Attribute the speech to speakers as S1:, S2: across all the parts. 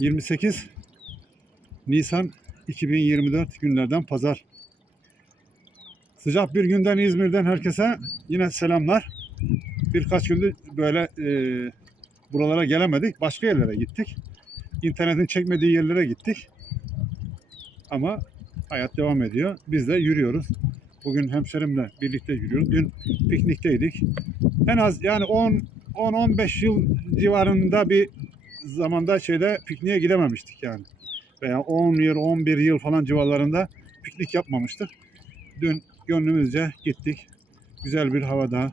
S1: 28 Nisan 2024 günlerden pazar. Sıcak bir günden İzmir'den herkese yine selamlar. Birkaç gündür böyle e, buralara gelemedik. Başka yerlere gittik. İnternetin çekmediği yerlere gittik. Ama hayat devam ediyor. Biz de yürüyoruz. Bugün hemşerimle birlikte yürüyoruz. Dün piknikteydik. En az yani 10 10-15 yıl civarında bir zamanda şeyde pikniğe gidememiştik yani. Veya 10 yıl, 11 yıl falan civarlarında piknik yapmamıştık. Dün gönlümüzce gittik. Güzel bir havada,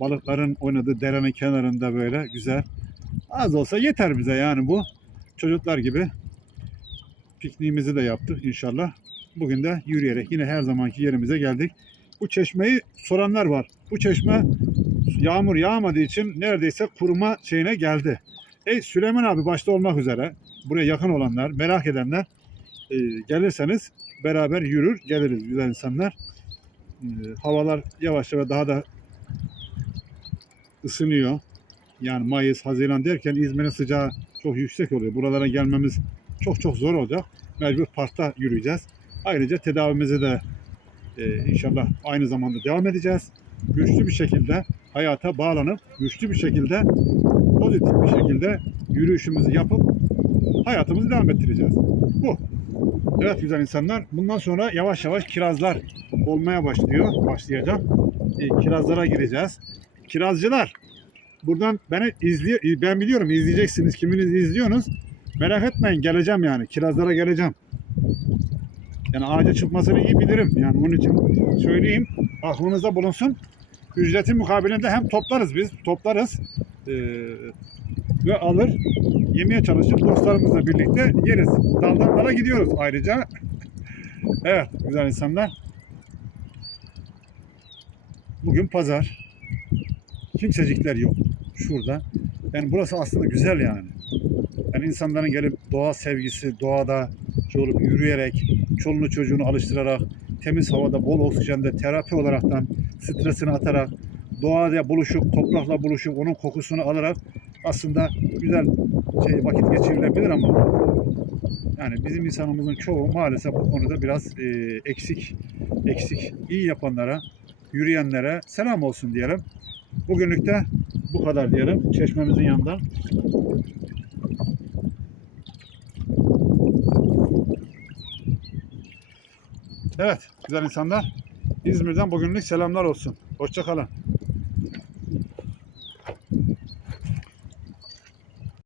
S1: balıkların oynadığı derenin kenarında böyle güzel. Az olsa yeter bize yani bu. Çocuklar gibi pikniğimizi de yaptık inşallah. Bugün de yürüyerek yine her zamanki yerimize geldik. Bu çeşmeyi soranlar var. Bu çeşme yağmur yağmadığı için neredeyse kuruma şeyine geldi. Ey Süleyman abi başta olmak üzere buraya yakın olanlar, merak edenler e, gelirseniz beraber yürür geliriz güzel insanlar. E, havalar yavaş yavaş daha da ısınıyor. Yani Mayıs, Haziran derken İzmir'in sıcağı çok yüksek oluyor. Buralara gelmemiz çok çok zor olacak. Mecbur parkta yürüyeceğiz. Ayrıca tedavimizi de e, inşallah aynı zamanda devam edeceğiz. Güçlü bir şekilde hayata bağlanıp güçlü bir şekilde pozitif bir şekilde yürüyüşümüzü yapıp hayatımızı devam ettireceğiz. Bu. Evet güzel insanlar. Bundan sonra yavaş yavaş kirazlar olmaya başlıyor. Başlayacak. E, kirazlara gireceğiz. Kirazcılar buradan beni izliyor. Ben biliyorum izleyeceksiniz. Kiminiz izliyorsunuz. Merak etmeyin geleceğim yani. Kirazlara geleceğim. Yani ağaca çıkmasını iyi bilirim. Yani onun için söyleyeyim. Aklınızda bulunsun. Ücretin mukabilinde hem toplarız biz. Toplarız. Ee, ve alır. Yemeye çalışıp dostlarımızla birlikte yeriz. Daldan dala gidiyoruz ayrıca. Evet güzel insanlar. Bugün pazar. Kimsecikler yok. Şurada. Yani burası aslında güzel yani. Yani insanların gelip doğa sevgisi, doğada şöyle yürüyerek, çoluğunu çocuğunu alıştırarak, temiz havada, bol oksijende terapi olaraktan stresini atarak, doğaya buluşup, toprakla buluşup, onun kokusunu alarak aslında güzel şey vakit geçirilebilir ama yani bizim insanımızın çoğu maalesef bu konuda biraz e, eksik, eksik. İyi yapanlara, yürüyenlere selam olsun diyelim. Bugünlük de bu kadar diyelim. Çeşmemizin yanında. Evet güzel insanlar. İzmir'den bugünlük selamlar olsun. Hoşçakalın.